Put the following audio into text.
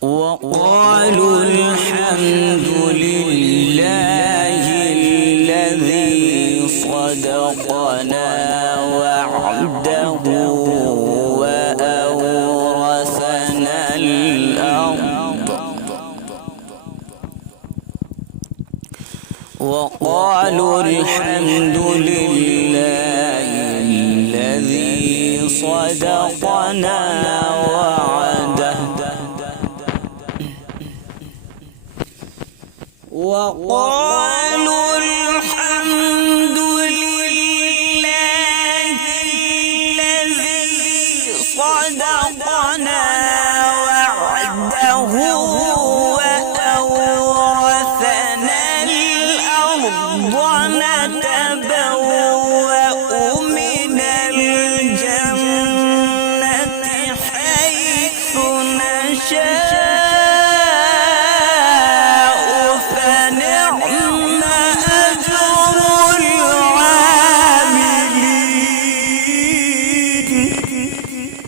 وقالوا الحمد لله الذي صدقنا وعده وأورثنا الأرض. وقالوا الحمد لله الذي صدقنا وعده وقالوا الحمد لله الذي صدقنا وعده وأورثنا الأرض نتبوأ من الجنة حيث نشاء